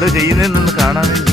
എന്തോ ചെയ്യുന്നതെന്നൊന്ന് കാണാൻ വേണ്ടി.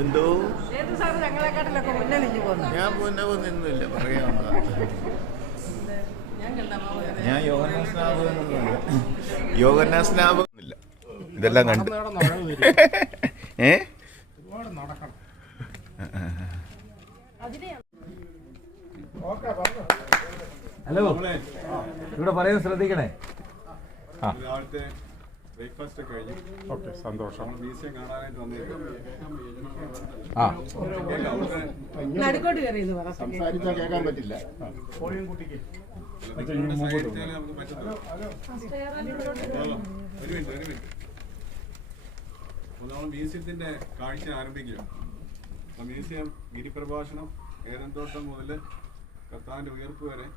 എന്തോ ഞാൻ മുന്നേ ഒന്നില്ല പറയാവുന്ന ഞാൻ യോഗനാസ്നാപൊന്നുമില്ല. ഇതെല്ലാം കണ്ട് ഹലോ, ഇവിടെ പറയുന്നത് ശ്രദ്ധിക്കണേ. ബ്രേക്ക്ഫാസ്റ്റ് ഒക്കെ കഴിഞ്ഞു. ഓക്കെ, സന്തോഷം. മ്യൂസിയം കാണാനായിട്ട് വന്നേക്കും. സംസാരിച്ചാൽ കേൾക്കാൻ പറ്റില്ല. നമ്മൾ മ്യൂസിയത്തിന്റെ കാഴ്ച ആരംഭിക്കുക. മ്യൂസിയം ഗിരിപ്രഭാഷണം ഏദൻതോട്ടം മുതൽ കർത്താവിന്റെ ഉയർപ്പ് വരെ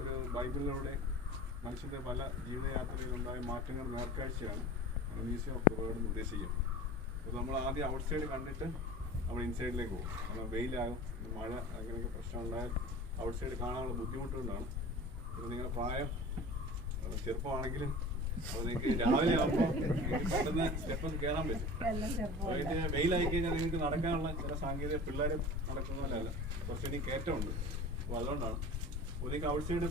ഒരു ബൈബിളിലൂടെ മനുഷ്യന്റെ പല ജീവിതയാത്രയിലുണ്ടായ മാറ്റങ്ങൾ നേർക്കാഴ്ചയാണ് മ്യൂസിയം ഓഫ് ദ വേൾഡ് ഉദ്ദേശിക്കുന്നത്. അപ്പോൾ നമ്മൾ ആദ്യം ഔട്ട് സൈഡ് കണ്ടിട്ട് നമ്മൾ ഇൻസൈഡിലേക്ക് പോകും. കാരണം വെയിലാകും, മഴ അങ്ങനെയൊക്കെ പ്രശ്നം ഉണ്ടായാൽ ഔട്ട് സൈഡ് കാണാനുള്ള ബുദ്ധിമുട്ടുകൊണ്ടാണ്. പിന്നെ നിങ്ങളുടെ പ്രായം ചെറുപ്പമാണെങ്കിലും അപ്പോൾ നിങ്ങൾക്ക് രാവിലെ ആകുമ്പോൾ പെട്ടെന്ന് സ്റ്റെപ്പൊക്കെ കയറാൻ പറ്റും. അപ്പോൾ ഇതിന് വെയിലായി കഴിഞ്ഞാൽ നിങ്ങൾക്ക് നടക്കാനുള്ള ചില സാങ്കേതിക പിള്ളേർ നടക്കുന്ന പോലെയല്ല, കുറച്ച് ഇനി കയറ്റമുണ്ട്. അപ്പോൾ അതുകൊണ്ടാണ് ഒരിക്കൽ ഔട്ട് സൈഡ്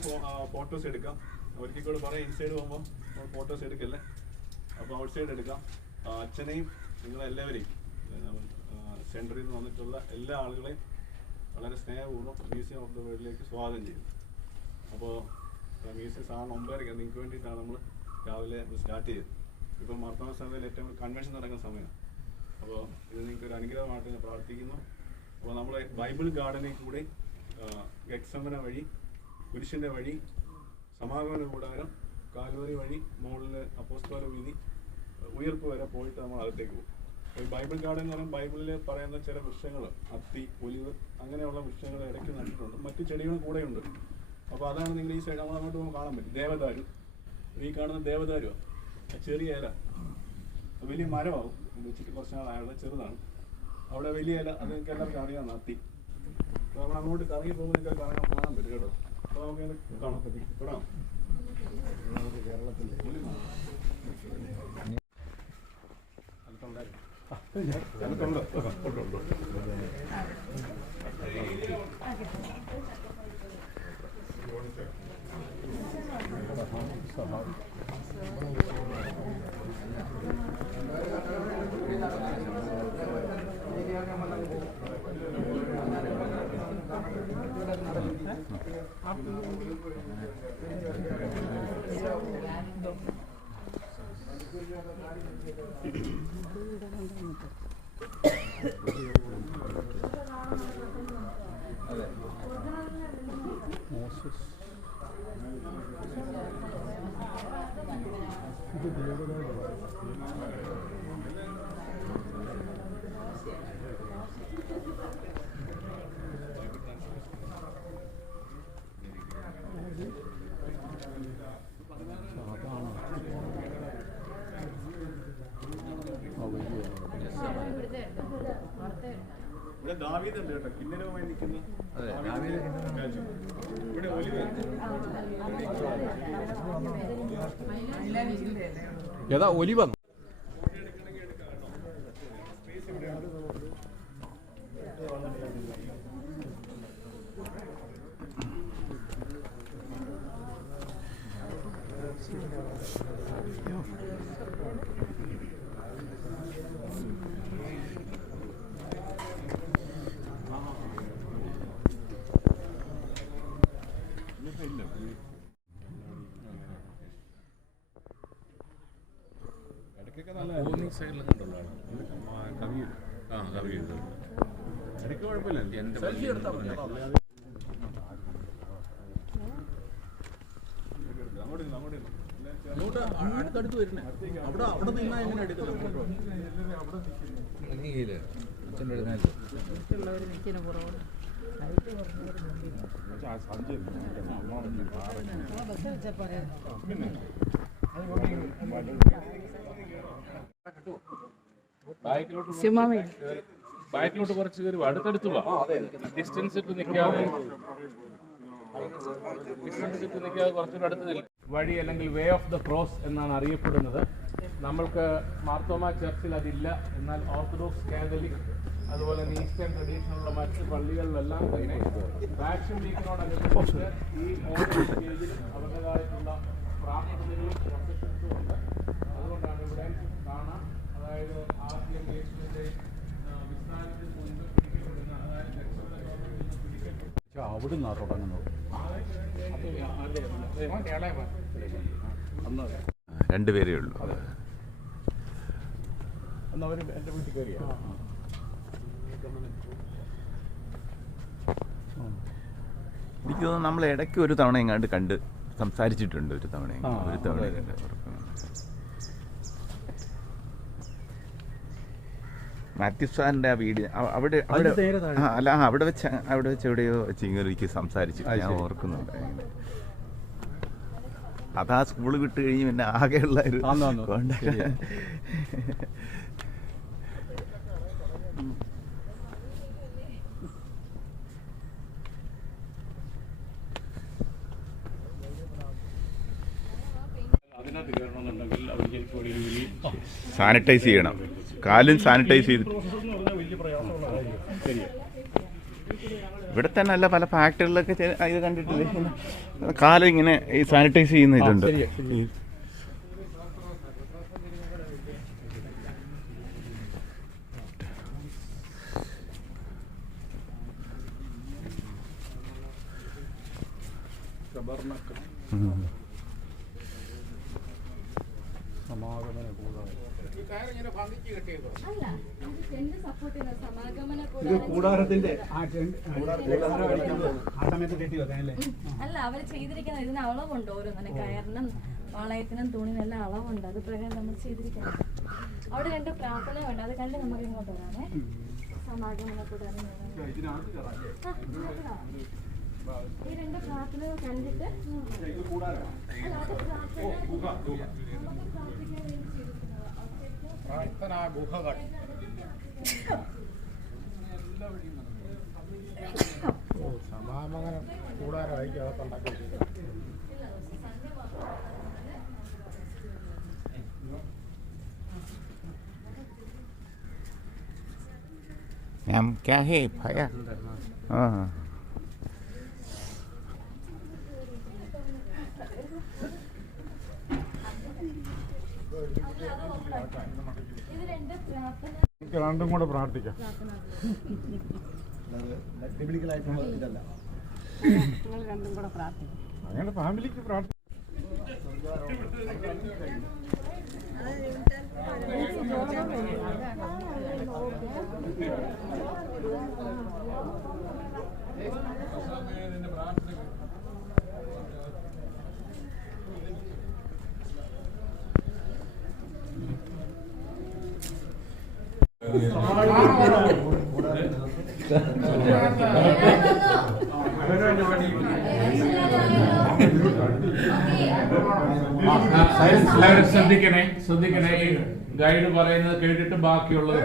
ഫോട്ടോസ് എടുക്കാം. ഒരിക്കൽ കൂടെ പറയാം, ഇൻസൈഡ് പോകുമ്പോൾ നമ്മൾ ഫോട്ടോസ് എടുക്കല്ലേ. അപ്പോൾ ഔട്ട് സൈഡ് എടുക്കാം. അച്ഛനെയും നിങ്ങളെല്ലാവരെയും സെൻറ്ററിൽ നിന്ന് വന്നിട്ടുള്ള എല്ലാ ആളുകളെയും വളരെ സ്നേഹപൂർവ്വം മ്യൂസിയം ഓഫ് ദ വേൾഡിലേക്ക് സ്വാഗതം ചെയ്യും. അപ്പോൾ മ്യൂസിയം സാധാരണ 9:30 നിങ്ങൾക്ക് വേണ്ടിയിട്ടാണ് നമ്മൾ രാവിലെ സ്റ്റാർട്ട് ചെയ്തത്. ഇപ്പോൾ മാർത്തോമാ സഭയിൽ ഏറ്റവും കൺവെൻഷൻ നടക്കുന്ന സമയമാണ്. അപ്പോൾ ഇത് നിങ്ങൾക്ക് ഒരു അനുഗ്രഹമായിട്ട് ഞാൻ പ്രാർത്ഥിക്കുന്നു. അപ്പോൾ നമ്മൾ ബൈബിൾ ഗാർഡനിൽ കൂടി ഗെത്സമന വഴി, കുരിശിൻ്റെ വഴി, സമാഗമന കൂടാരം, കാൽവരി വഴി, മുകളിൽ അപ്പോസ്തല വീതി, ഉയർപ്പ് വരെ പോയിട്ട് നമ്മൾ അകത്തേക്ക് പോകും. ഈ ബൈബിൾ ഗാർഡൻ എന്ന് പറയുമ്പോൾ ബൈബിളിൽ പറയുന്ന ചില വൃക്ഷങ്ങൾ, അത്തി, ഒലിവ് അങ്ങനെയുള്ള വൃക്ഷങ്ങൾ ഇടയ്ക്ക് നട്ടിട്ടുണ്ട്. മറ്റു ചെടികളും കൂടെയുണ്ട്. അപ്പോൾ അതാണ് നിങ്ങൾ ഈ സൈഡ് നമ്മൾ അങ്ങോട്ട് പോകുമ്പോൾ കാണാൻ പറ്റും. ദേവദാരു, ഈ കാണുന്ന ദേവദാരുവാണ്. ചെറിയ ഇല, വലിയ മരമാവും. വെച്ചിട്ട് കുറച്ച് നാളായുള്ള ചെറുതാണ്. അവിടെ വലിയ ഇല, അത് നിങ്ങൾക്ക് എല്ലാവർക്കും അറിയാവുന്ന അത്തി. അപ്പോൾ നമ്മൾ അങ്ങോട്ട് കറങ്ങി പോകുമ്പോൾ നിങ്ങൾക്ക് കാണാൻ പറ്റും കേട്ടോ. അപ്പോൾ നമുക്ക് കാണാം കേട്ടോ. കേരളത്തിൽ സ്ഥലത്തുണ്ട്. ഇവിടെ ദാവീദുണ്ട് കേട്ടോ, കിന്നരവുമായി നിൽക്കുന്ന രാജു. ഇവിടെ ഒലിവ് ഏതാ ഒലിവ? ഇടയ്ക്ക് കുഴപ്പമില്ല. അടുത്തടുത്ത് വരുന്നേ അവിടെ നിന്നാ എങ്ങനെ എടുക്കല്ലോ? ബാക്കിലോട്ട് കുറച്ച് കയറി അടുത്തടുത്ത് ഡിസ്റ്റൻസ് ഇട്ട് നിൽക്കാതെ കുറച്ചുകൂടെ അടുത്ത് നിൽക്കും. വഴി അല്ലെങ്കിൽ വേ ഓഫ് ദ ക്രോസ് എന്നാണ് അറിയപ്പെടുന്നത്. നമ്മൾക്ക് മാർത്തോമ ചർച്ചിൽ അതില്ല. എന്നാൽ ഓർത്തഡോക്സ്, കാത്തലിക്, അതുപോലെ ഈസ്റ്റേൺ ട്രഡീഷനുള്ള മറ്റ് പള്ളികളിലെല്ലാം തന്നെ ഫാക്ഷൻ വീക്കിനോടനുബന്ധിച്ച് ഈ ഓരോ സ്റ്റേജിലും അവരുടേതായിട്ടുള്ള പ്രാർത്ഥനകളും പ്രൊസഷൻസും ഉണ്ട്. അതുകൊണ്ടാണ് ഇവിടെ കാണാം. അതായത് ആദ്യം യേശുവിന്റെ വിസ്താരത്തിന് മുൻപ് പിടിക്കപ്പെടുന്ന, അതായത് അവിടുന്നാ തുടങ്ങുന്നത്. രണ്ടുപേരേ ഉള്ളൂ. അവർ എൻ്റെ വീട്ടിൽ കയറിയാ എനിക്ക് തോന്നുന്നു നമ്മൾ ഇടയ്ക്ക് ഒരു തവണ എങ്ങാണ്ട് കണ്ട് സംസാരിച്ചിട്ടുണ്ട്. ഒരു തവണ മാത്യു സാറിന്റെ ആ വീട് അവിടെ അല്ല, അവിടെ വെച്ച് എവിടെയോ ചിങ്ങറിക്ക് സംസാരിച്ചു ഞാൻ ഓർക്കുന്നുണ്ട്. അതാ സ്കൂള് വിട്ട് കഴിഞ്ഞ് പിന്നെ ആകെയുള്ള ഒരു സാനിറ്റൈസ് ചെയ്യണം, കാലും സാനിറ്റൈസ് ചെയ്ത്. ഇവിടെ തന്നെ അല്ല, പല ഫാക്ടറികളിലൊക്കെ ഇത് കണ്ടിട്ടില്ലേ, കാലം ഇങ്ങനെ ഈ സാനിറ്റൈസ് ചെയ്യുന്ന ഇതുണ്ട്. കൂടാരത്തിന്റെ അല്ല, അവര് ചെയ്തിരിക്കുന്നത് ഇതിന് അളവുണ്ട്. ഓരോന്നിനും കയറിനും വളയത്തിനും തുണിനും എല്ലാം അളവുണ്ട്. അത് പ്രകാരം നമ്മൾ ചെയ്തിരിക്കുന്നത്. അവിടെ രണ്ട് പ്രാർത്ഥനയുണ്ട്, അത് കണ്ട് നമുക്ക് ഇങ്ങോട്ട് വരാമേ. സമാഗമന കൂടാരം ഈ രണ്ട് പ്രാർത്ഥനകൾ കണ്ടിട്ട് സമാഗമന കൂടാരമായിരിക്കും അകത്തുണ്ടാക്കി. नाम क्या है भैया? हाँ, രണ്ടും കൂടെ പ്രാർത്ഥിക്കാം. അങ്ങനെ ഫാമിലിക്ക് പ്രാർത്ഥിക്കാം. ശ്രദ്ധിക്കണേ. ഗൈഡ് പറയുന്നത് കേട്ടിട്ട് ബാക്കിയുള്ളത്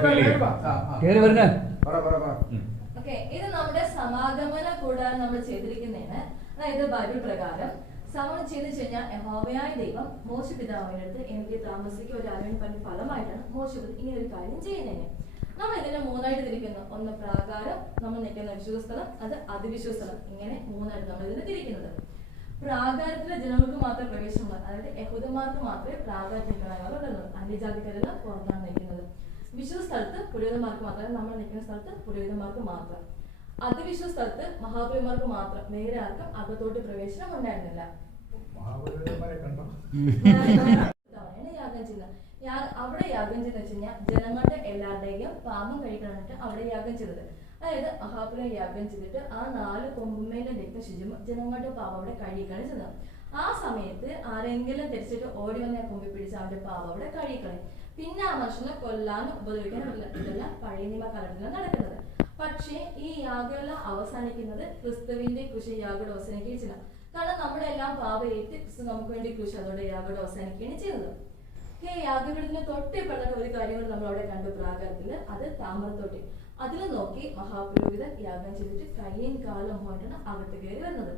കേറി വരുന്നേ. ഓക്കെ, ഇത് നമ്മുടെ സമാഗമന കൂടാരം നമ്മൾ ചെയ്തിരിക്കുന്നതാണ്. അതായത് ബൈബിൾ പ്രകാരം സമം ചെയ്തു കഴിഞ്ഞാൽ യഹോവയായ ദൈവം മോശ പിതാവിന്റെ അടുത്ത് എനിക്ക് താമസിക്കുക ഒരു ആരോഗ്യം പറഞ്ഞ ഫലമായിട്ടാണ് മോശ ഇങ്ങനെ ഒരു കാര്യം ചെയ്യുന്നതിന്. നമ്മൾ ഇതിനെ മൂന്നായിട്ട് തിരിക്കുന്നു. ഒന്ന് പ്രാകാരം, നമ്മൾ നിൽക്കുന്ന വിശ്വസ്ഥലം, അത് അതിവിശ്വസ്ഥലം. ഇങ്ങനെ മൂന്നായിട്ട് നമ്മൾ ഇതിനെ തിരിക്കുന്നത്. പ്രാകാരത്തിലെ ജനങ്ങൾക്ക് മാത്രമേ പ്രവേശനമുള്ളൂ. അതായത് യഹൂദന്മാർക്ക് മാത്രമേ പ്രാകാരം നിൽക്കാനുള്ളൂ. അന്യജാതിക്കാരെല്ലാം പുറത്താണ് നിൽക്കുന്നത്. വിശുദ്ധ സ്ഥലത്ത് പുരോഹിതന്മാർക്ക് മാത്രമേ, നമ്മൾ നിൽക്കുന്ന സ്ഥലത്ത് പുരോഹിതന്മാർക്ക് മാത്രം. അതിവിശുദ്ധ സ്ഥലത്ത് മഹാപുരോഹിതന്മാർക്ക് മാത്രം. വേറെ ആർക്കും അകത്തോട്ട് പ്രവേശനം ഉണ്ടായിരുന്നില്ല. യാഗം ചെയ്യുന്നത് അവിടെ യാഗം ചെയ്തെന്ന് വെച്ച് കഴിഞ്ഞാൽ ജനങ്ങളുടെ എല്ലാവരുടെയും പാപം കഴിക്കാനായിട്ട് അവിടെ യാഗം ചെയ്തത്. അതായത് മഹാപുരം യാഗം ചെയ്തിട്ട് ആ 4 കൊമ്പുമേലെ രക്തം ശുചിയും ജനങ്ങളുടെ പാപം അവിടെ കഴിയുകയാണ് ചെയ്തത്. ആ സമയത്ത് ആരെങ്കിലും തിരിച്ചിട്ട് ഓടി വന്ന് ആ കൊമ്പി പിടിച്ച് അവന്റെ പാപം അവിടെ കഴിക്കണം. പിന്നെ ആ മനുഷ്യനെ കൊല്ലാനും ഉപദ്രവിക്കാനും ഇതെല്ലാം പഴയ നിയമ കാലത്തിലാണ് നടക്കുന്നത്. പക്ഷേ ഈ യാഗമെല്ലാം അവസാനിക്കുന്നത് ക്രിസ്തുവിന്റെ കൃഷി യാഗോട് അവസാനിക്കുകയും ചെയ്യണം. കാരണം നമ്മുടെ എല്ലാം പാപം ഏറ്റ് ക്രിസ്തു നമുക്ക് വേണ്ടി കൃഷി അതോടെ യാഗോട് അവസാനിക്കുകയാണ് ചെയ്യുന്നത്. ഈ യാഗപീഠത്തിന് തൊട്ടിപ്പെടുന്ന ഒരു കാര്യം കൂടി നമ്മൾ അവിടെ കണ്ടു പ്രാകാരത്തില്, അത് താമരത്തോട്ടി. അതിൽ നോക്കി മഹാപുരോഹിതൻ യാഗം ചെയ്തിട്ട് കയ്യും കാലും പോയിട്ടാണ് അകത്ത് കയറി വരുന്നത്.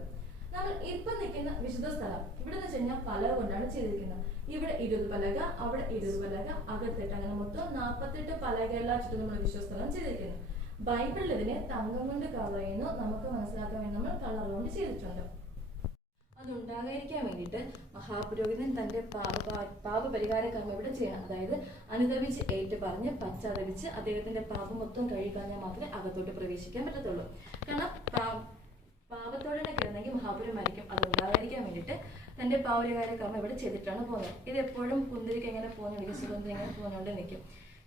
നമ്മൾ ഇപ്പൊ നിൽക്കുന്ന വിശുദ്ധ സ്ഥലം ഇവിടെ വെച്ച് കഴിഞ്ഞാൽ പലക കൊണ്ടാണ് ചെയ്തിരിക്കുന്നത്. ഇവിടെ 20 പലക, അവിടെ 20 പലക, അകത്തിട്ട് അങ്ങനെ മൊത്തം 48 പലക എല്ലാം ചുറ്റും നമ്മൾ വിശുദ്ധ സ്ഥലം ചെയ്തിരിക്കുന്നു. ബൈബിളിൽ ഇതിനെ തങ്കം കൊണ്ട് കളർ ചെയ്യുന്നു. നമുക്ക് മനസ്സിലാക്കാൻ വേണ്ടി നമ്മൾ കളർ കൊണ്ട് ചെയ്തിട്ടുണ്ട്. അതുണ്ടാകാതിരിക്കാൻ വേണ്ടിയിട്ട് മഹാപുരോഹിതൻ തന്റെ പാപപരിഹാര കർമ്മം ഇവിടെ ചെയ്യണം. അതായത് അനുദപിച്ച് ഏറ്റു പറഞ്ഞ് പശ്ചാത്തപിച്ച് അദ്ദേഹത്തിന്റെ പാപം മൊത്തം കഴുകിക്കളഞ്ഞാൽ മാത്രമേ അകത്തോട്ട് പ്രവേശിക്കാൻ പറ്റത്തുള്ളൂ. കാരണം പാപത്തോടെ കിടന്നെങ്കിൽ മഹാപുരം മരിക്കും. അതുണ്ടാകാതിരിക്കാൻ വേണ്ടിയിട്ട് തന്റെ പാപപരിഹാര കർമ്മം ഇവിടെ ചെയ്തിട്ടാണ് പോകുന്നത്. ഇത് എപ്പോഴും കുന്തിരിക്ക് എങ്ങനെ പോകുന്നുണ്ടെങ്കിൽ സുഗന്ധം എങ്ങനെ പോകുന്നോണ്ട് നിൽക്കും.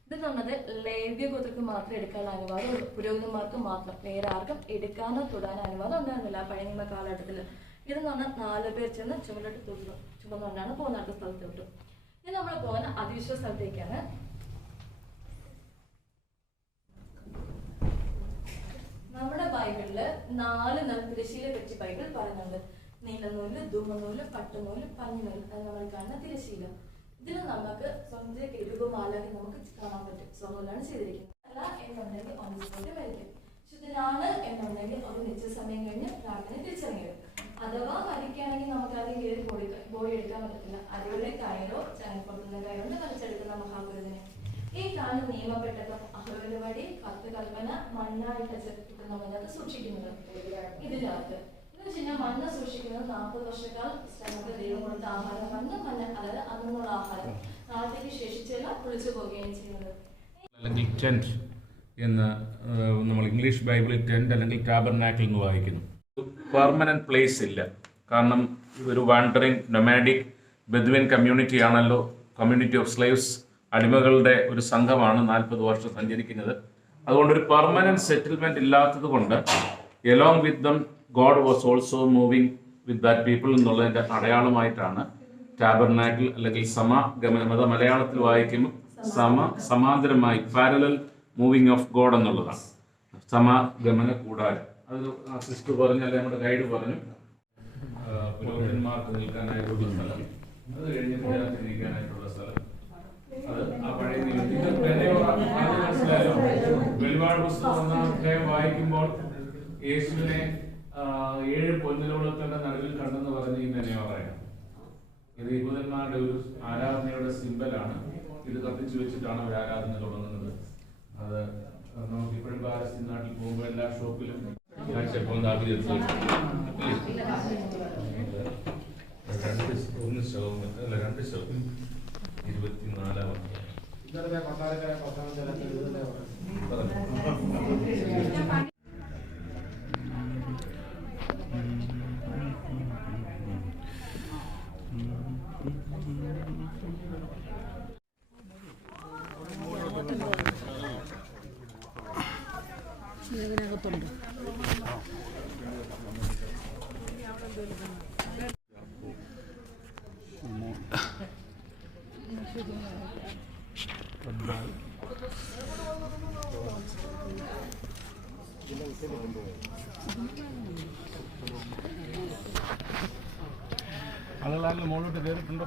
ഇത് പറഞ്ഞത് ലേവ്യ ഗോത്രക്ക് മാത്രം എടുക്കാനുള്ള അനുവാദം ഉള്ളൂ. പുരോഹിതന്മാർക്ക് മാത്രം, വേറെ ആർക്കും എടുക്കാനോ തൊടാനോ അനുവാദം ഉണ്ടായിരുന്നില്ല പഴയ നിയമ കാലഘട്ടത്തിൽ. ഇതെന്ന് പറഞ്ഞാൽ 4 പേർ ചെന്ന് ചുമലിട്ട് ചുമന്നുകൊണ്ടാണ് പോകുന്ന അടുത്ത സ്ഥലത്തോട്ട്. ഇനി നമ്മൾ പോകുന്ന അതിവിശ്വാസ സ്ഥലത്തേക്കാണ്. നമ്മുടെ ബൈബിളില് 4 തിരശ്ശീല പറ്റി ബൈബിൾ പറയുന്നുണ്ട്. നീലനൂല്, ധൂമനൂല്, പട്ടുനൂല്, പഞ്ഞിനൂല്. അത് നമ്മൾ കാണുന്ന തിരശ്ശീല. ഇതിൽ നമുക്ക് സ്വന്തം രൂപമാലാക്കി നമുക്ക് കാണാൻ പറ്റും. സ്വർണ്ണൂലാണ് ചെയ്തിരിക്കുന്നത്. അല്ല എന്നുണ്ടെങ്കിൽ ഒന്നിപ്പോട്ട് മരിക്കും. ശുദ്ധനാണ് എന്നുണ്ടെങ്കിൽ ഒരു നിശ്ചയ സമയം കഴിഞ്ഞ് പ്രാർത്ഥന തിരിച്ചറിഞ്ഞു വരും. അഥവാ മരിക്കുകയാണെങ്കിൽ നമുക്ക് അതിൽ കയറി ബോഡി എടുക്കാൻ പറ്റത്തില്ല. അരിയുടെ കയറോ ചനപ്പുറത്തുന്ന കയറുകൊണ്ട് വലിച്ചെടുക്കുന്ന മഹാപുരുതിനെ ഈ കാണുന്ന നിയമപ്പെട്ടപ്പം അഹ്റോന്റെ വടി 10 കൽപ്പന മണ്ണായിട്ട് നമ്മളത് സൂക്ഷിക്കുന്നത്. ഇതിനകത്ത് എന്ന് വെച്ച് കഴിഞ്ഞാൽ മണ്ണ് സൂക്ഷിക്കുന്നത് 40 വർഷക്കാലം നമുക്ക് ദൈവം കൊടുത്ത ആഹാരം മണ്ണ് അതായത് അന്നുള്ള ആഹാരം നാളത്തേക്ക് ശേഷിച്ചെല്ലാം കുളിച്ചു പോവുകയാണ് ചെയ്യുന്നത്. അല്ലെങ്കിൽ ടെന്റ് എന്ന് നമ്മൾ ഇംഗ്ലീഷ് ബൈബിളിൽ ടെന്റ് അല്ലെങ്കിൽ ടാബർനാക്കിൾ എന്ന് വായിക്കുന്നു. പെർമനന്റ് പ്ലേസ് ഇല്ല. കാരണം ഒരു വാണ്ടറിങ് നൊമാഡിക് ബെദ്വിൻ കമ്മ്യൂണിറ്റി ആണല്ലോ. കമ്മ്യൂണിറ്റി ഓഫ് സ്ലേവ്സ്, അടിമകളുടെ ഒരു സംഘമാണ് 40 വർഷം സഞ്ചരിക്കുന്നത്. അതുകൊണ്ട് ഒരു പെർമനന്റ് സെറ്റിൽമെന്റ് ഇല്ലാത്തത് കൊണ്ട് along with dum God was also moving with that people എന്നുള്ളതിന്റെ അടയാളമായിട്ടാണ് ടാബർനാക്കിൾ അല്ലെങ്കിൽ സമഗമനം. അത് മലയാളത്തിൽ വായിക്കുമ്പോൾ സമാന്തരമായി പാരലൽ മൂവിങ് ഓഫ് ഗോഡ് എന്നുള്ളതാണ് സമഗമന കൂടാരം. അത് ആ സിസ്റ്റർ പറഞ്ഞു, അല്ലെങ്കിൽ നമ്മുടെ ഗൈഡ് പറഞ്ഞു, പുരോഹിതന്മാർക്ക് നിൽക്കാനായിട്ടുള്ള സ്ഥലം, അത് കഴിഞ്ഞ് പ്രജാതിക്ക് നിൽക്കാനായിട്ടുള്ള സ്ഥലം. അത് ആ പഴയ മനസ്സിലായോ? വെളിപാട് പുസ്തകം 1-ാം അധ്യായം വായിക്കുമ്പോൾ യേശുവിനെ 7 പൊന്നുലോളത്തിന്റെ നടുവിൽ കണ്ടെന്ന് പറഞ്ഞ് ഇന്നെ പറയാം. ഇത് യഹൂദന്മാരുടെ ഒരു ആരാധനയുടെ സിമ്പലാണ്. ഇത് കത്തിച്ചു വെച്ചിട്ടാണ് അവർ ആരാധന തുടങ്ങുന്നത്. അത് നമുക്ക് ഇപ്പോഴും പാലസ്തീൻ നാട്ടിൽ പോകുമ്പോൾ എല്ലാ ഷോപ്പിലും സ്റ്റവ് 24 ഇതിനകത്തുണ്ട്. ആളുകളാരും മുകളിലോട്ട് കയറിയിട്ടുണ്ടോ?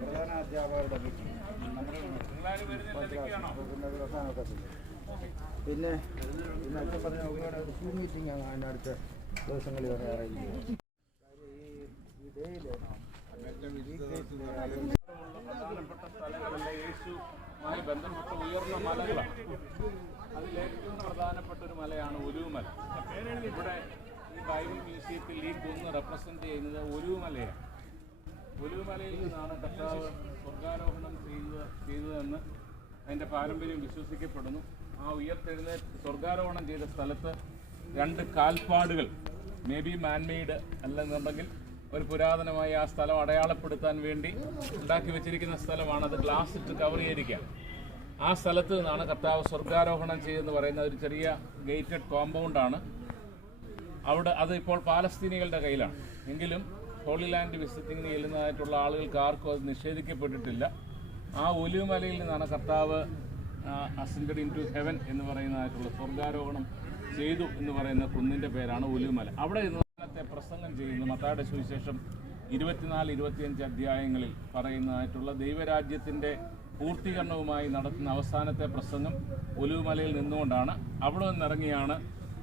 പ്രധാന അധ്യാപകരുടെ പിന്നെ അച്ഛൻ പറഞ്ഞ സ്കൂൾ മീറ്റിംഗ് ആണ് അതിൻ്റെ അടുത്ത ദിവസങ്ങളിൽ വരെ അറേഞ്ച് ചെയ്യുന്നത്. പ്രധാനപ്പെട്ട സ്ഥലങ്ങളിലെ യേശുമായി ബന്ധപ്പെട്ട ഉയർന്ന മലകളാണ്. അതിലേറ്റവും പ്രധാനപ്പെട്ട ഒരു മലയാണ് ഒലിവുമല. ഇവിടെ ഈ ബൈബിൾ മ്യൂസിയത്തിൽ ഈ കുന്ന് റെപ്രസെന്റ് ചെയ്യുന്നത് ഒലിവുമലയാണ്. ഒലിവുമലയിൽ നിന്നാണ് കർത്താവ് സ്വർഗാരോഹണം ചെയ്തതെന്ന് അതിൻ്റെ പാരമ്പര്യം വിശ്വസിക്കപ്പെടുന്നു. ആ ഉയർത്തെഴുന്നേറ്റ് സ്വർഗാരോഹണം ചെയ്ത സ്ഥലത്ത് 2 കാൽപ്പാടുകൾ, മേ ബി മാൻമെയ്ഡ് അല്ലെന്നുണ്ടെങ്കിൽ ഒരു പുരാതനമായി ആ സ്ഥലം അടയാളപ്പെടുത്താൻ വേണ്ടി ഉണ്ടാക്കി വെച്ചിരിക്കുന്ന സ്ഥലമാണ്. അത് ഗ്ലാസ് ഇട്ട് കവർ ചെയ്തിരിക്കുക. ആ സ്ഥലത്ത് നിന്നാണ് കർത്താവ് സ്വർഗാരോഹണം ചെയ്തെന്ന് പറയുന്ന ഒരു ചെറിയ ഗേറ്റഡ് കോമ്പൗണ്ടാണ്. അവിടെ അത് ഇപ്പോൾ പാലസ്തീനികളുടെ കയ്യിലാണ്. എങ്കിലും ഹോളി ലാൻഡ് വിസിറ്റിങ്ങിന് ചെല്ലുന്നതായിട്ടുള്ള ആളുകൾക്ക് ആർക്കും അത് നിഷേധിക്കപ്പെട്ടിട്ടില്ല. ആ ഒലിവുമലയിൽ നിന്നാണ് കർത്താവ് അസെൻഡഡ് ഇൻ ടു ഹെവൻ എന്ന് പറയുന്നതായിട്ടുള്ള സ്വർഗാരോഹണം ചെയ്തു എന്ന് പറയുന്ന കുന്നിൻ്റെ പേരാണ് ഒലിവുമല. അവിടെ ഇന്നത്തെ പ്രസംഗം ചെയ്യുന്നു മത്തായിയുടെ സുവിശേഷം 24-25 അധ്യായങ്ങളിൽ പറയുന്നതായിട്ടുള്ള ദൈവരാജ്യത്തിൻ്റെ പൂർത്തീകരണവുമായി നടത്തുന്ന അവസാനത്തെ പ്രസംഗം ഒലിവുമലയിൽ നിന്നുകൊണ്ടാണ്. അവിടെ നിന്നിറങ്ങിയാണ്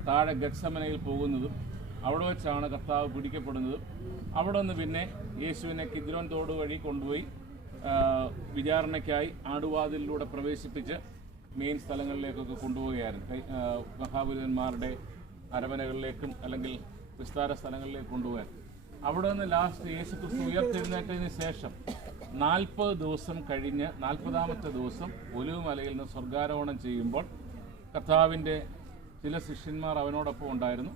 താഴെ ഗത്സമനയിൽ പോകുന്നതും അവിടെ വെച്ചാണ് കർത്താവ് പിടിക്കപ്പെടുന്നതും. അവിടെ നിന്ന് പിന്നെ യേശുവിനെ കിദ്രോൻ തോട് വഴി കൊണ്ടുപോയി വിചാരണയ്ക്കായി ആടുവാതിലൂടെ പ്രവേശിപ്പിച്ച് മെയിൻ സ്ഥലങ്ങളിലേക്കൊക്കെ കൊണ്ടുപോവുകയായിരുന്നു. മഹാപുരുഷന്മാരുടെ അരമനകളിലേക്കും അല്ലെങ്കിൽ വിസ്താര സ്ഥലങ്ങളിലേക്ക് കൊണ്ടുപോകാൻ. അവിടെ നിന്ന് ലാസ്റ്റ് യേശു ക്രിസ്തു ഉയർത്തെഴുന്നേറ്റതിന് ശേഷം 40 ദിവസം കഴിഞ്ഞ് 40ാമത്തെ ദിവസം ഒലിവുമലയിൽ നിന്ന് സ്വർഗാരോഹണം ചെയ്യുമ്പോൾ കർത്താവിൻ്റെ ചില ശിഷ്യന്മാർ അവനോടൊപ്പം ഉണ്ടായിരുന്നു.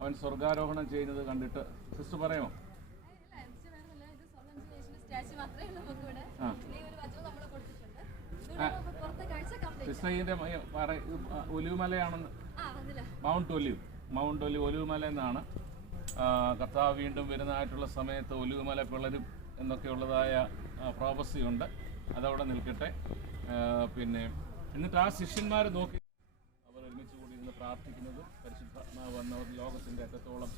അവൻ സ്വർഗാരോഹണം ചെയ്യുന്നത് കണ്ടിട്ട് ക്രിസ്തു പറയുമോ? ക്രിസ്തീൻ്റെ ഒലിവുമലയാണെന്ന് മൗണ്ട് ഒലിവ് ഒലിവുമല എന്നാണ്. കർത്താവ് വീണ്ടും വരുന്നതായിട്ടുള്ള സമയത്ത് ഒലിവുമല പിളരും എന്നൊക്കെയുള്ളതായ പ്രോഫസി ഉണ്ട്. അതവിടെ നിൽക്കട്ടെ. പിന്നെ എന്നിട്ട് ആ ശിഷ്യന്മാർ നോക്കി അവർ ഒരുമിച്ച് കൂടി ഇരുന്ന് പ്രാർത്ഥിക്കുന്നതും പരിശുദ്ധാത്മാവ് വന്നവർ ലോകത്തിൻ്റെ അറ്റത്തോളം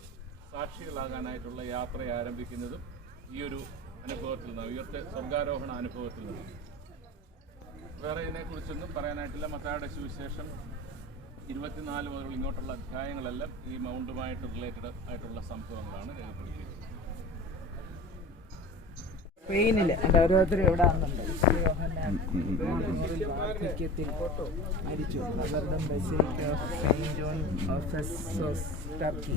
സാക്ഷികളാകാനായിട്ടുള്ള യാത്ര ആരംഭിക്കുന്നതും ഈ ഒരു അനുഭവത്തിൽ നിന്ന്, സ്വർഗാരോഹണ അനുഭവത്തിൽ നിന്ന്. വേറെ ഇതിനെക്കുറിച്ചൊന്നും പറയാനായിട്ടില്ല. മത്തായിയുടെ സുവിശേഷം 24 മുതൽ ഇങ്ങോട്ടുള്ള അധ്യായങ്ങളെല്ലാം ഈ മൗണ്ടുമായിട്ട് റിലേറ്റഡ് ആയിട്ടുള്ള സംഭവങ്ങളാണ് രേഖപ്പെടുത്തിയിരിക്കുന്നത്. സ്പെയിനിൽ എൻ്റെ ഓരോരുത്തരും ഇവിടെ വന്നുണ്ട്. വാർദ്ധക്യത്തിൽ മരിച്ചു. അവരുടെ basilica of saint John of Ephesus, Turkey.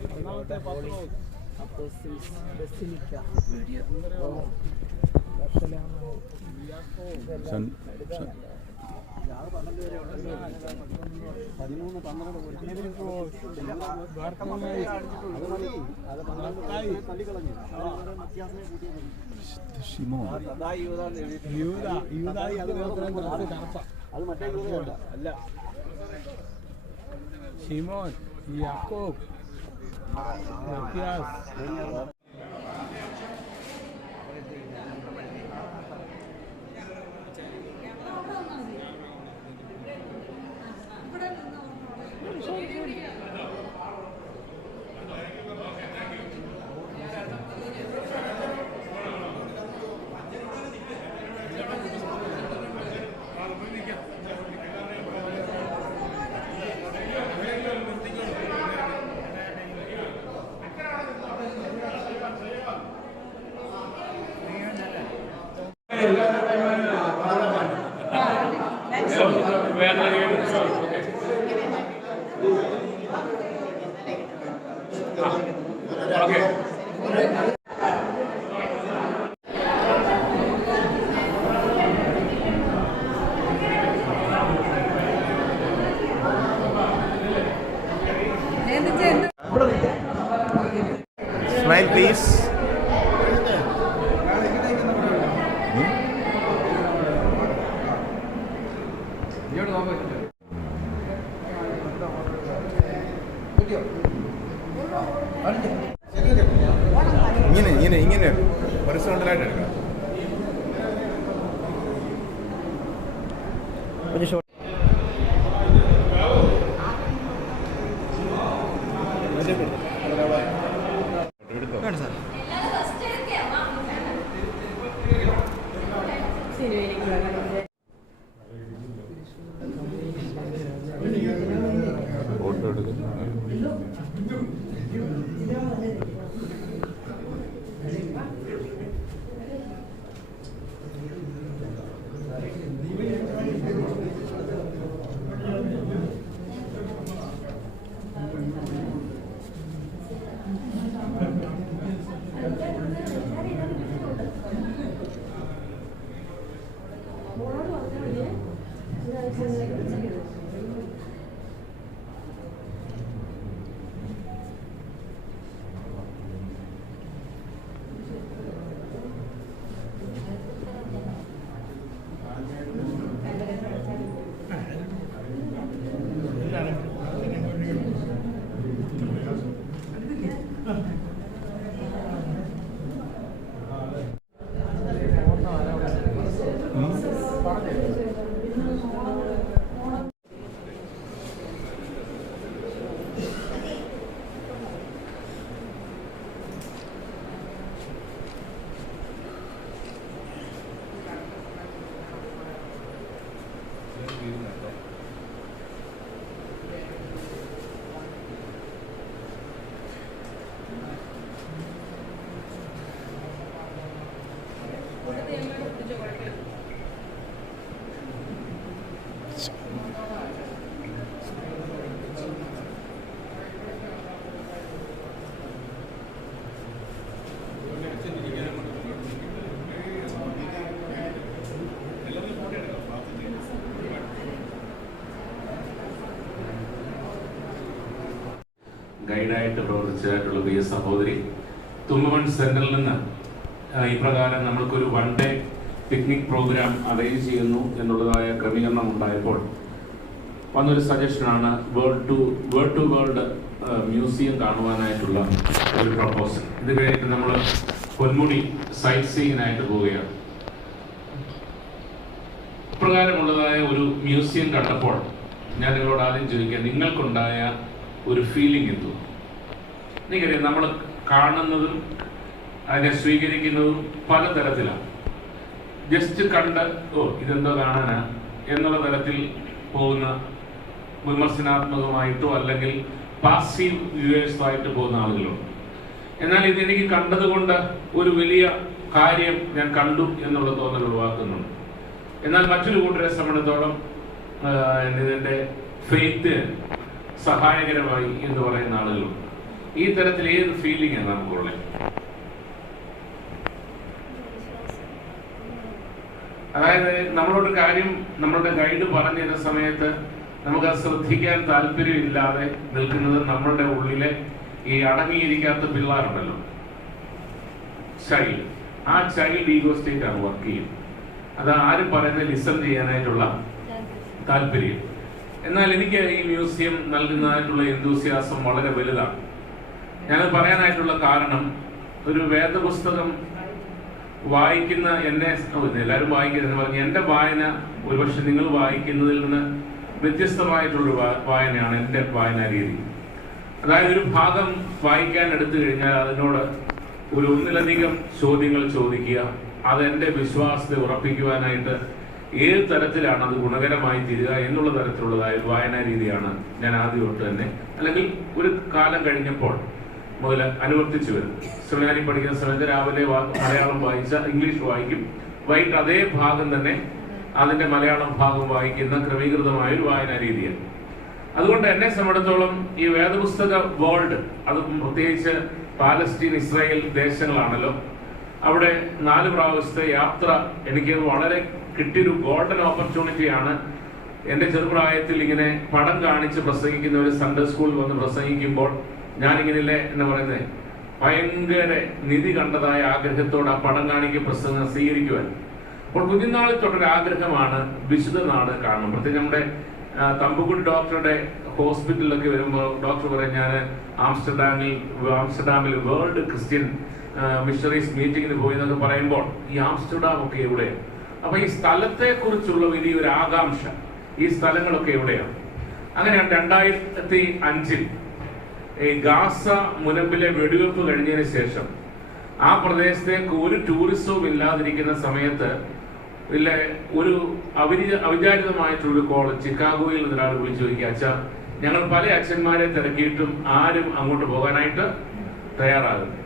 54 holy apostles basilica ഷിമോൻ, യാക്കോബ്, മത്തിയാസ്. Smile please. ഇങ്ങനെ ഇങ്ങനെ ഇങ്ങനെ ഹൊറിസോണ്ടലായിട്ട് എടുക്കണം. ഫോട്ടോ എടുക്കുന്നു. ഗൈഡായിട്ട് പ്രവർത്തിച്ചതായിട്ടുള്ള പ്രിയ സഹോദരി തുമ്പമൺ സെന്ററിൽ നിന്ന് ഇപ്രകാരം നമ്മൾക്കൊരു 1 ഡേ പിക്നിക് പ്രോഗ്രാം അറേഞ്ച് ചെയ്യുന്നു എന്നുള്ളതായ ക്രമീകരണം ഉണ്ടായപ്പോൾ വന്നൊരു സജഷനാണ് വേൾഡ് ടു വേൾഡ് മ്യൂസിയം കാണുവാനായിട്ടുള്ള ഒരു പ്രപ്പോസൽ. ഇത് കഴിഞ്ഞിട്ട് നമ്മൾ പൊന്മുടി സൈറ്റ് സീയിങ്ങിനായിട്ട് പോവുകയാണ്. ഇപ്രകാരമുള്ളതായ ഒരു മ്യൂസിയം കണ്ടപ്പോൾ ഞാൻ നിങ്ങളോട് ആദ്യം ചോദിക്കാം, നിങ്ങൾക്കുണ്ടായ ഒരു ഫീലിംഗ് എന്തോ? എനിക്കറിയാം, നമ്മൾ കാണുന്നതും അതിനെ സ്വീകരിക്കുന്നതും പലതരത്തിലാണ്. ജസ്റ്റ് കണ്ട് ഇതെന്തോ കാണാനാ എന്നുള്ള തരത്തിൽ പോകുന്ന വിമർശനാത്മകമായിട്ടോ അല്ലെങ്കിൽ പാസീവ് വ്യൂവേഴ്സായിട്ട് പോകുന്ന ആളുകളുണ്ട്. എന്നാൽ ഇതെനിക്ക് കണ്ടതുകൊണ്ട് ഒരു വലിയ കാര്യം ഞാൻ കണ്ടു എന്നുള്ള തോന്നൽ ഉളവാക്കുന്നുണ്ട്. എന്നാൽ മറ്റൊരു കൂട്ടരെ സംബന്ധിച്ചോളം ഇതിൻ്റെ ഫെയ്ത്ത് സഹായകരമായി എന്ന് പറയുന്ന ആളുകളുണ്ട്. ഈ തരത്തിൽ ഏത് ഫീലിംഗ് ആണ് നമുക്കുള്ളത്? അതായത് നമ്മളോട് കാര്യം നമ്മളുടെ ഗൈഡ് പറഞ്ഞിരുന്ന സമയത്ത് നമുക്ക് അത് ശ്രദ്ധിക്കാൻ താല്പര്യമില്ലാതെ നിൽക്കുന്നത് നമ്മളുടെ ഉള്ളിലെ ഈ അടങ്ങിയിരിക്കാത്ത പിള്ളേരുണ്ടല്ലോ, ചൈൽഡ്. ആ ചൈൽഡ് ഈഗോ സ്റ്റേറ്റ് ആണ് വർക്ക് ചെയ്യുന്നത്. അത് ആരും പറയുന്നത് ലിസൺ ചെയ്യാനായിട്ടുള്ള താല്പര്യം. എന്നാൽ എനിക്ക് ഈ മ്യൂസിയം നൽകുന്നതായിട്ടുള്ള എന്തൂസിയാസം വളരെ വലുതാണ്. ഞാനത് പറയാനായിട്ടുള്ള കാരണം, ഒരു വേദപുസ്തകം വായിക്കുന്ന എന്നെ എല്ലാവരും വായിക്കുന്നത് പറഞ്ഞ് എൻ്റെ വായന ഒരുപക്ഷെ നിങ്ങൾ വായിക്കുന്നതിൽ നിന്ന് വ്യത്യസ്തമായിട്ടുള്ളൊരു വായനയാണ് എൻ്റെ വായനാ രീതി. അതായത് ഒരു ഭാഗം വായിക്കാൻ എടുത്തു കഴിഞ്ഞാൽ അതിനോട് ഒന്നിലധികം ചോദ്യങ്ങൾ ചോദിക്കുക, അതെൻ്റെ വിശ്വാസത്തെ ഉറപ്പിക്കുവാനായിട്ട് ഏത് തരത്തിലാണ് അത് ഗുണകരമായി തീരുക എന്നുള്ള തരത്തിലുള്ളതായ വായനാ രീതിയാണ് ഞാൻ ആദ്യം തൊട്ട് തന്നെ, അല്ലെങ്കിൽ ഒരു കാലം കഴിഞ്ഞപ്പോൾ മുതൽ അനുവർത്തിച്ചു വരും. സെമിനാരി പഠിക്കുന്ന സമയത്ത് രാവിലെ മലയാളം വായിച്ച ഇംഗ്ലീഷ് വായിക്കും, വൈകിട്ട് അതേ ഭാഗം തന്നെ അതിന്റെ മലയാളം ഭാഗം വായിക്കുന്ന ക്രമീകൃതമായ ഒരു വായനാ രീതിയാണ്. അതുകൊണ്ട് എന്നെ സംബന്ധിച്ചിടത്തോളം ഈ വേദപുസ്തക വേൾഡ്, അത് പ്രത്യേകിച്ച് പാലസ്തീൻ, ഇസ്രായേൽ ദേശങ്ങളാണല്ലോ, അവിടെ 4 പ്രാവശ്യത്തെ യാത്ര എനിക്ക് വളരെ കിട്ടിയൊരു ഗോൾഡൻ ഓപ്പർച്യൂണിറ്റിയാണ്. എൻ്റെ ചെറുപ്രായത്തിൽ ഇങ്ങനെ പടം കാണിച്ച് പ്രസംഗിക്കുന്ന ഒരു സൺഡേ സ്കൂളിൽ വന്ന് പ്രസംഗിക്കുമ്പോൾ ഞാനിങ്ങനെയല്ലേ എന്ന് പറയുന്നത്, ഭയങ്കര നിധി കണ്ടതായ ആഗ്രഹത്തോട് ആ പടം കാണിക്കുക പ്രസംഗം സ്വീകരിക്കുവാൻ. അപ്പോൾ കുഞ്ഞുനാളിൽ തൊട്ടൊരു ആഗ്രഹമാണ് വിശുദ്ധ നാട് കാണണം. പ്രത്യേകിച്ച് നമ്മുടെ തമ്പുക്കുടി ഡോക്ടറുടെ ഹോസ്പിറ്റലിലൊക്കെ വരുമ്പോൾ ഡോക്ടർ പറയും ഞാൻ ആംസ്റ്റർഡാമിൽ വേൾഡ് ക്രിസ്ത്യൻ മിഷണറീസ് മീറ്റിങ്ങിന് പോയി എന്നൊക്കെ പറയുമ്പോൾ ഈ ആംസ്റ്റർഡാം ഒക്കെ എവിടെയാണ്? അപ്പൊ ഈ സ്ഥലത്തെ കുറിച്ചുള്ള വലിയൊരു ആകാംക്ഷ, ഈ സ്ഥലങ്ങളൊക്കെ എവിടെയാണ്? അങ്ങനെയാണ് 2005 ഈ ഗാസ മുനമ്പിലെ വെടിവെപ്പ് കഴിഞ്ഞതിന് ശേഷം ആ പ്രദേശത്തേക്ക് ഒരു ടൂറിസവും ഇല്ലാതിരിക്കുന്ന സമയത്ത് ഒരു അവിചാരിതമായിട്ടുള്ളൊരു കോൾ ചിക്കാഗോയിൽ നിന്ന് ഒരാൾ വിളിച്ചു ചോദിക്കുക, അച്ഛാ ഞങ്ങൾ പല അച്ഛന്മാരെ തിരക്കിയിട്ടും ആരും അങ്ങോട്ട് പോകാനായിട്ട് തയ്യാറാകുന്നു,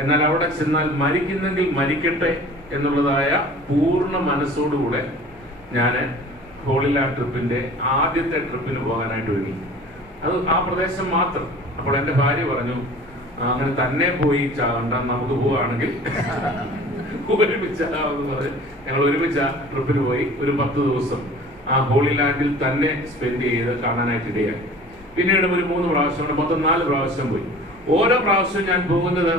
എന്നാൽ അവിടെ ചെന്നാൽ മരിക്കുന്നെങ്കിൽ മരിക്കട്ടെ എന്നുള്ളതായ പൂർണ്ണ മനസ്സോടുകൂടെ ഞാൻ ഹോളി ലാൻഡ് ട്രിപ്പിന്റെ ആദ്യത്തെ ട്രിപ്പിന് പോകാനായിട്ട് ഒരുങ്ങി. അത് ആ പ്രദേശം മാത്രം. അപ്പോൾ എൻ്റെ ഭാര്യ പറഞ്ഞു, അങ്ങനെ തന്നെ പോയി ചാകണ്ട, നമുക്ക് പോവുകയാണെങ്കിൽ ഒരുമിച്ചാന്ന് പറഞ്ഞ് ഞങ്ങൾ ഒരുമിച്ച് ട്രിപ്പിന് പോയി. ഒരു 10 ദിവസം ആ ഹോളി ലാൻഡിൽ തന്നെ സ്പെൻഡ് ചെയ്ത് കാണാനായിട്ട് ഇടയായി. പിന്നീട് ഒരു 3 പ്രാവശ്യം, മൊത്തം 4 പ്രാവശ്യം പോയി. ഓരോ പ്രാവശ്യവും ഞാൻ പോകുന്നത്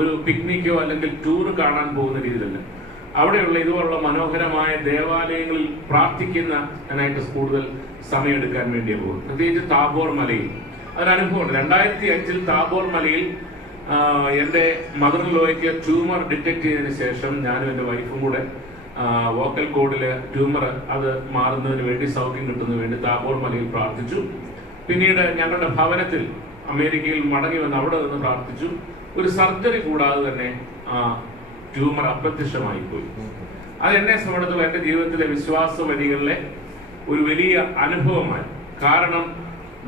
ഒരു പിക്നിക്കോ അല്ലെങ്കിൽ ടൂറ് കാണാൻ പോകുന്ന രീതിയിലല്ല. അവിടെയുള്ള ഇതുപോലുള്ള മനോഹരമായ ദേവാലയങ്ങളിൽ പ്രാർത്ഥിക്കുന്നതിനായിട്ട് കൂടുതൽ സമയമെടുക്കാൻ വേണ്ടിയാണ് പോകുന്നത്. പ്രത്യേകിച്ച് താബോർ മലയിൽ അതൊരനുഭവമുണ്ട്. 2005 താബോർ മലയിൽ എൻ്റെ മദർ ഇൻ ലോയ്ക്ക് ട്യൂമർ ഡിറ്റക്ട് ചെയ്തതിന് ശേഷം ഞാനും എൻ്റെ വൈഫും കൂടെ വോക്കൽ കോഡില് ട്യൂമർ അത് മാറുന്നതിന് വേണ്ടി, സൗഖ്യം കിട്ടുന്നതിന് വേണ്ടി താബോർ മലയിൽ പ്രാർത്ഥിച്ചു. പിന്നീട് ഞങ്ങളുടെ ഭവനത്തിൽ അമേരിക്കയിൽ മടങ്ങി വന്ന് അവിടെ നിന്ന് പ്രാർത്ഥിച്ചു. ഒരു സർജറി കൂടാതെ തന്നെ ട്യൂമർ അപ്രത്യക്ഷമായി പോയി. അത് എന്നെ സംബന്ധിച്ചിടത്തോളം എൻ്റെ ജീവിതത്തിലെ വിശ്വാസ വഴികളിലെ ഒരു വലിയ അനുഭവമായി. കാരണം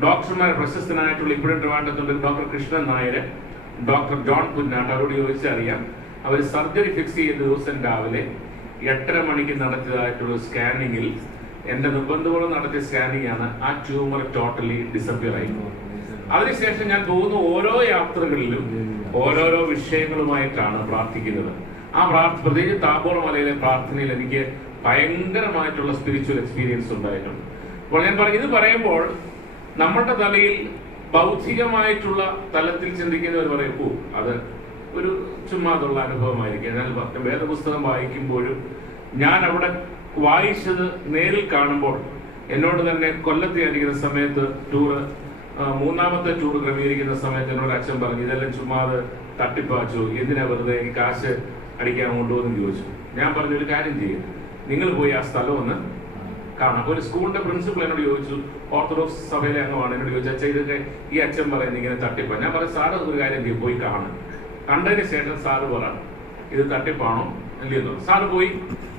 ഡോക്ടർമാർ പ്രശസ്തനായിട്ടുള്ള ഇപ്പോഴും ട്രിവാൻഡ്രത്തുണ്ട് doctor Krishnan Nair, doctor John Punnatt, അവരോട് ചോദിച്ചറിയാം. അവർ സർജറി ഫിക്സ് ചെയ്ത ദിവസം രാവിലെ 8:30 മണിക്ക് നടത്തിയതായിട്ടുള്ള സ്കാനിങ്ങിൽ, എൻ്റെ നിർബന്ധപൂർവ്വം നടത്തിയ സ്കാനിങ് ആണ്, ആ ട്യൂമർ ടോട്ടലി ഡിസപ്പിയർ ആയി. അതിനുശേഷം ഞാൻ പോകുന്ന ഓരോ യാത്രകളിലും ഓരോരോ വിഷയങ്ങളുമായിട്ടാണ് പ്രാർത്ഥിക്കുന്നത്. പ്രത്യേകിച്ച് താബോർ മലയിലെ പ്രാർത്ഥനയിൽ എനിക്ക് ഭയങ്കരമായിട്ടുള്ള സ്പിരിച്വൽ എക്സ്പീരിയൻസ് ഉണ്ടായിട്ടുണ്ട്. അപ്പോൾ ഞാൻ ഇത് പറയുമ്പോൾ നമ്മുടെ തലയിൽ ബൗദ്ധികമായിട്ടുള്ള തലത്തിൽ ചിന്തിക്കുന്നവർ പറയൂ അത് ഒരു ചുമ്മാതുള്ള അനുഭവമായിരിക്കും. എന്നാൽ വേദപുസ്തകം വായിക്കുമ്പോഴും ഞാൻ അവിടെ വായിച്ചത് നേരിൽ കാണുമ്പോൾ എന്നോട് തന്നെ കൊല്ലത്തിരിക്കുന്ന സമയത്ത് മൂന്നാമത്തെ ടൂർ ക്രമീകരിക്കുന്ന സമയത്ത് എന്നോട് അച്ഛൻ പറഞ്ഞു, ഇതെല്ലാം ചുമ്മാതെ തട്ടിപ്പാച്ചു, എന്തിനാ വെറുതെ കാശ് അടിക്കാൻ കൊണ്ടുപോകുന്നു ചോദിച്ചു. ഞാൻ പറഞ്ഞു, ഒരു കാര്യം ചെയ്യും, നിങ്ങൾ പോയി ആ സ്ഥലം ഒന്ന് കാണാം. അപ്പോൾ ഒരു സ്കൂളിന്റെ പ്രിൻസിപ്പൾ എന്നോട് ചോദിച്ചു, ഓർത്തഡോക്സ് സഭയിലെ അംഗമാണ്, എന്നോട് ചോദിച്ചു, അച്ഛൻ ഇതൊക്കെ ഈ അച്ഛൻ പറയുന്നത് ഇങ്ങനെ തട്ടിപ്പാ. ഞാൻ പറഞ്ഞു, സാറ് ഒരു കാര്യം ചെയ്യും, പോയി കാണും. കണ്ടതിന് ശേഷം സാറ് പറ ഇത് തട്ടിപ്പാണോ അല്ലയെന്നോ. സാറ് പോയി,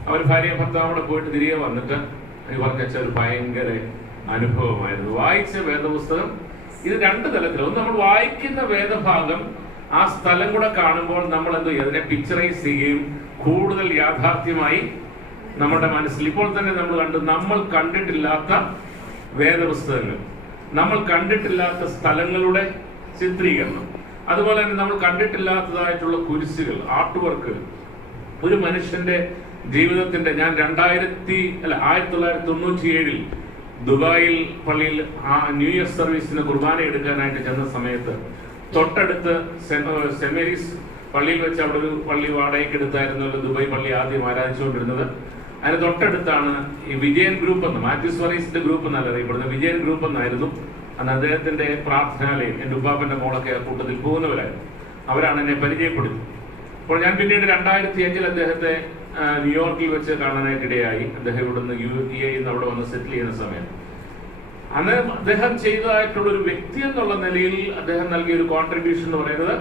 അവർ ഭാര്യ ഭർത്താവോടെ പോയിട്ട് തിരികെ വന്നിട്ട് പറഞ്ഞ അച്ഛൻ ഒരു ഭയങ്കര അനുഭവമായിരുന്നു. വായിച്ച വേദപുസ്തകം ഇത് 2 തലത്തിൽ. ഒന്ന്, നമ്മൾ വായിക്കുന്ന വേദഭാഗം ആ സ്ഥലം കൂടെ കാണുമ്പോൾ നമ്മൾ എന്തോ അതിനെ പിക്ചറൈസ് ചെയ്യുകയും കൂടുതൽ യാഥാർത്ഥ്യമായി നമ്മുടെ മനസ്സിൽ. ഇപ്പോൾ തന്നെ നമ്മൾ കണ്ടിട്ടില്ലാത്ത വേദപുസ്തകങ്ങൾ, നമ്മൾ കണ്ടിട്ടില്ലാത്ത സ്ഥലങ്ങളുടെ ചിത്രീകരണം, അതുപോലെ തന്നെ നമ്മൾ കണ്ടിട്ടില്ലാത്തതായിട്ടുള്ള കുരിശുകൾ, ആർട്ട് വർക്ക്, ഒരു മനുഷ്യന്റെ ജീവിതത്തിന്റെ. ഞാൻ 1997 ദുബായിൽ പള്ളിയിൽ ആ ന്യൂ ഇയർ സർവീസിന് കുർബാന എടുക്കാനായിട്ട് ചെന്ന സമയത്ത് തൊട്ടടുത്ത് സെന്റ് മേരീസ് പള്ളിയിൽ വെച്ച് അവിടെ ഒരു പള്ളി വാടകയ്ക്ക് എടുത്തായിരുന്നല്ലോ ദുബായ് പള്ളി ആദ്യം ആരാധിച്ചുകൊണ്ടിരുന്നത്. അതിന് തൊട്ടടുത്താണ് ഈ വിജയൻ ഗ്രൂപ്പ് എന്ന്, മാത്യൂസ് വറീസിന്റെ ഗ്രൂപ്പ് എന്നല്ല അറിയപ്പെടുന്നത്, വിജയൻ ഗ്രൂപ്പ് എന്നായിരുന്നു അന്ന് അദ്ദേഹത്തിന്റെ പ്രാർത്ഥനാലയം. എൻ്റെ ഉപ്പാപ്പന്റെ മോളൊക്കെ ആ കൂട്ടത്തിൽ പോകുന്നവരായിരുന്നു. അവരാണ് എന്നെ പരിചയപ്പെടുത്തി. അപ്പോൾ ഞാൻ പിന്നീട് 2005 അദ്ദേഹത്തെ ന്യൂയോർക്കിൽ വെച്ച് കാണാനായിട്ട് ഇടയായി. അദ്ദേഹം ഇവിടുന്ന് UAE അവിടെ വന്ന് സെറ്റിൽ ചെയ്യുന്ന സമയം അന്ന് അദ്ദേഹം ചെയ്തതായിട്ടുള്ള ഒരു വ്യക്തി എന്നുള്ള നിലയിൽ അദ്ദേഹം നൽകിയ ഒരു കോൺട്രിബ്യൂഷൻ എന്ന് പറയുന്നത്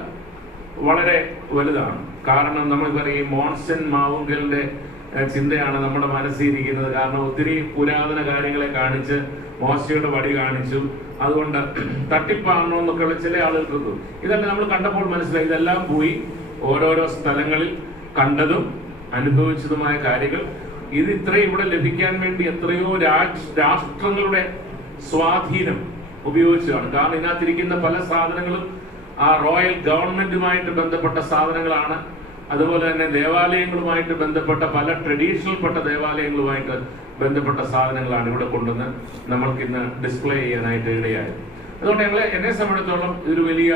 വളരെ വലുതാണ്. കാരണം നമ്മൾ പറയും മോൺസൺ മാവുങ്കലിന്റെ ചിന്തയാണ് നമ്മുടെ മനസ്സിലിരിക്കുന്നത്. കാരണം ഒത്തിരി പുരാതന കാര്യങ്ങളെ കാണിച്ച് മോശയുടെ വടി കാണിച്ചു, അതുകൊണ്ട് തട്ടിപ്പാണോ എന്നൊക്കെയുള്ള ചില ആളുകൾക്ക് തോന്നും. ഇതെല്ലാം നമ്മൾ കണ്ടപ്പോൾ മനസ്സിലായി, ഇതെല്ലാം പോയി ഓരോരോ സ്ഥലങ്ങളിൽ കണ്ടതും അനുഭവിച്ചതുമായ കാര്യങ്ങൾ. ഇത് ഇത്രയും ഇവിടെ ലഭിക്കാൻ വേണ്ടി എത്രയോ രാഷ്ട്രങ്ങളുടെ സ്വാധീനം ഉപയോഗിച്ചതാണ്. കാരണം ഇതിനകത്തിരിക്കുന്ന പല സാധനങ്ങളും ആ റോയൽ ഗവൺമെന്റുമായിട്ട് ബന്ധപ്പെട്ട സാധനങ്ങളാണ്. അതുപോലെ തന്നെ ദേവാലയങ്ങളുമായിട്ട് ബന്ധപ്പെട്ട പല ട്രഡീഷണൽപ്പെട്ട ദേവാലയങ്ങളുമായിട്ട് ബന്ധപ്പെട്ട സാധനങ്ങളാണ് ഇവിടെ കൊണ്ടുവന്ന് നമ്മൾക്കിന്ന് ഡിസ്പ്ലേ ചെയ്യാനായിട്ട് ഇടയായത്. അതുകൊണ്ട് എന്നെ സംബന്ധിച്ചിടത്തോളം ഇതൊരു വലിയ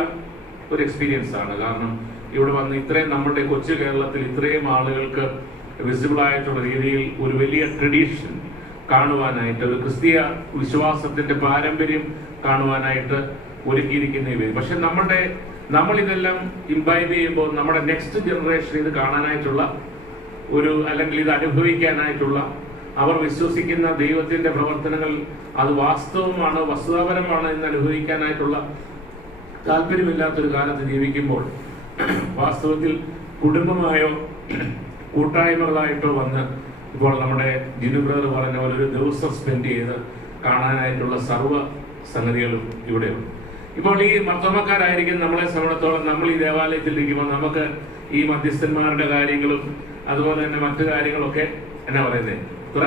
ഒരു എക്സ്പീരിയൻസ് ആണ്. കാരണം ഇവിടെ വന്ന് ഇത്രയും നമ്മുടെ കൊച്ചു കേരളത്തിൽ ഇത്രയും ആളുകൾക്ക് വിസിബിൾ ആയിട്ടുള്ള രീതിയിൽ ഒരു വലിയ ട്രഡീഷൻ, കാണുവാനായിട്ട്, ഒരു ക്രിസ്തീയ വിശ്വാസത്തിന്റെ പാരമ്പര്യം കാണുവാനായിട്ട് ഒരുക്കിയിരിക്കുന്ന ഇവർ. പക്ഷെ നമ്മൾ ഇതെല്ലാം ഇംബൈബ് ചെയ്യുമ്പോൾ നമ്മുടെ നെക്സ്റ്റ് ജനറേഷൻ ഇത് കാണാനായിട്ടുള്ള അല്ലെങ്കിൽ ഇത് അനുഭവിക്കാനായിട്ടുള്ള, അവർ വിശ്വസിക്കുന്ന ദൈവത്തിന്റെ പ്രവർത്തനങ്ങൾ അത് വാസ്തവമാണ്, വസ്തുതാപരമാണ് എന്ന് അനുഭവിക്കാനായിട്ടുള്ള താല്പര്യമില്ലാത്തൊരു കാലത്ത് ജീവിക്കുമ്പോൾ വാസ്തവത്തിൽ കുടുംബമായോ കൂട്ടായ്മകളായിട്ടോ വന്ന് ഇപ്പോൾ നമ്മുടെ ജിനു ബ്രദർ പറഞ്ഞ പോലെ ഒരു ദിവസം സ്പെൻഡ് ചെയ്ത് കാണാനായിട്ടുള്ള സർവ്വ സംഗതികളും ഇവിടെയുണ്ട്. ഇപ്പോൾ ഈ മർത്തോമക്കാരായിരിക്കും നമ്മളെ സംബന്ധിച്ചിടത്തോളം, നമ്മൾ ഈ ദേവാലയത്തിലിരിക്കുമ്പോൾ നമുക്ക് ഈ മധ്യസ്ഥന്മാരുടെ കാര്യങ്ങളും അതുപോലെ തന്നെ മറ്റു കാര്യങ്ങളൊക്കെ എന്നാ പറയുന്നത് ഇത്ര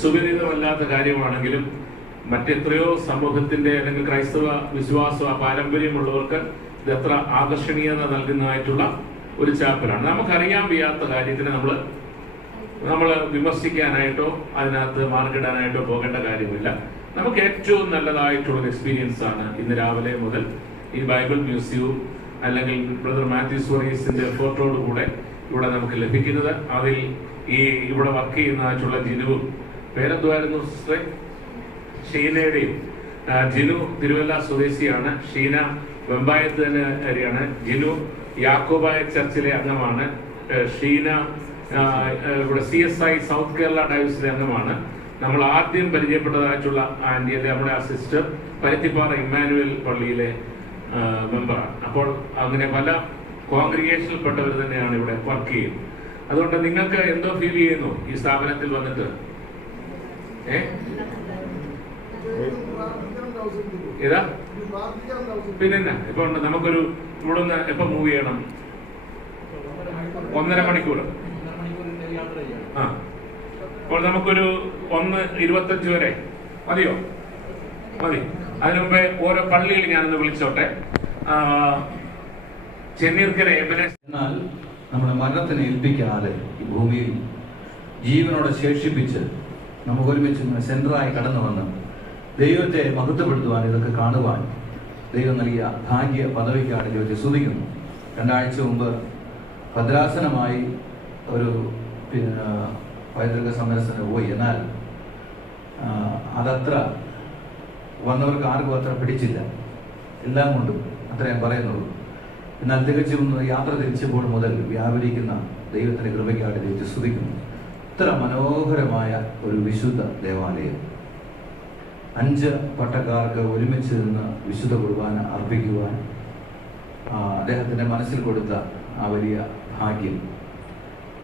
സുപരിചിതമല്ലാത്ത കാര്യമാണെങ്കിലും മറ്റെത്രയോ സമൂഹത്തിന്റെ അല്ലെങ്കിൽ ക്രൈസ്തവ വിശ്വാസ പാരമ്പര്യമുള്ളവർക്ക് ഇത് എത്ര ആകർഷണീയത നൽകുന്നതായിട്ടുള്ള ഒരു ചാപ്പലാണ്. നമുക്കറിയാൻ വയ്യാത്ത കാര്യത്തിന് നമ്മൾ വിമർശിക്കാനായിട്ടോ അതിനകത്ത് മാർക്കിടാനായിട്ടോ പോകേണ്ട കാര്യമില്ല. നമുക്ക് ഏറ്റവും നല്ലതായിട്ടുള്ളൊരു എക്സ്പീരിയൻസ് ആണ് ഇന്ന് രാവിലെ മുതൽ ഈ ബൈബിൾ മ്യൂസിയവും അല്ലെങ്കിൽ ബ്രദർ മാത്യു സോറീസിന്റെ എഫോർട്ടോട് കൂടെ ഇവിടെ നമുക്ക് ലഭിക്കുന്നത്. അതിൽ ഈ ഇവിടെ വർക്ക് ചെയ്യുന്നതായിട്ടുള്ള ജിനുവും, പേരെന്തുവായിരുന്നു സിസ്റ്ററെ? ഷീനയുടെയും. ജിനു തിരുവല്ല സ്വദേശിയാണ്, ഷീന വെമ്പായത്ത് തന്നെ അറിയാണ്. ജിനു യാക്കോബായ ചർച്ചിലെ അംഗമാണ്, ഷീന ഇവിടെ CSI സൗത്ത് കേരള ഡയസിലെ അംഗമാണ്. നമ്മൾ ആദ്യം പരിചയപ്പെട്ടതായിട്ടുള്ള ആന്റിയല്ലേ നമ്മുടെ ആ സിസ്റ്റർ പരുത്തിപ്പാറ ഇമ്മാനുവൽ പള്ളിയിലെ മെമ്പറാണ്. അപ്പോൾ അങ്ങനെ പല കോൺഗ്രിഗേഷനിൽപ്പെട്ടവർ തന്നെയാണ് ഇവിടെ വർക്ക് ചെയ്യുന്നത്. അതുകൊണ്ട് നിങ്ങൾക്ക് എന്തോ ഫീൽ ചെയ്യുന്നു ഈ സ്ഥാപനത്തിൽ വന്നിട്ട്? ഏതാ പിന്നെ ഇപ്പൊ നമുക്കൊരു ഇവിടെ നിന്ന് എപ്പോ മൂവ് ചെയ്യണം? 1.5 മണിക്കൂർ. ആ, അപ്പോൾ നമുക്കൊരു 1:25 വരെ മതിയോ? മതി. അതിനു മുമ്പേ ഓരോ പള്ളിയിൽ ഞാനൊന്ന് വിളിച്ചോട്ടെ. ചെന്നീർക്കര എന്നാൽ നമ്മുടെ മരണത്തിനെ ഏൽപ്പിക്കാതെ ഈ ഭൂമിയിൽ ജീവനോടെ ശേഷിപ്പിച്ച് നമുക്ക് ഒരുമിച്ച് സെന്ററായി കടന്നു വന്ന് ദൈവത്തെ മഹത്വപ്പെടുത്തുവാൻ, ഇതൊക്കെ കാണുവാൻ ദൈവം നൽകിയ ഭാഗ്യ പദവിക്കാണ് ദൈവത്തെ സ്തുതിക്കുന്നു. 2 ആഴ്ച മുമ്പ് ഭദ്രാസനമായി ഒരു പൈതൃക സന്ദർശനത്തിന് പോയി. എന്നാൽ അതത്ര വന്നവർക്ക് ആർക്കും അത്ര പിടിച്ചില്ല. എല്ലാം കൊണ്ടും അത്രയും പറയുന്നുള്ളൂ. എന്നാൽ തികച്ചും യാത്ര തിരിച്ചപ്പോൾ മുതൽ വ്യാപരിക്കുന്ന ദൈവത്തിൻ്റെ കൃപയ്ക്കായിട്ട് ദൈവത്തെ സ്തുതിക്കുന്നു. ഇത്ര മനോഹരമായ ഒരു വിശുദ്ധ ദേവാലയം, 5 പട്ടക്കാർക്ക് ഒരുമിച്ച് നിന്ന് വിശുദ്ധ കുർബാന അർപ്പിക്കുവാൻ അദ്ദേഹത്തിൻ്റെ മനസ്സിൽ കൊടുത്ത ആ വലിയ ഭാഗ്യം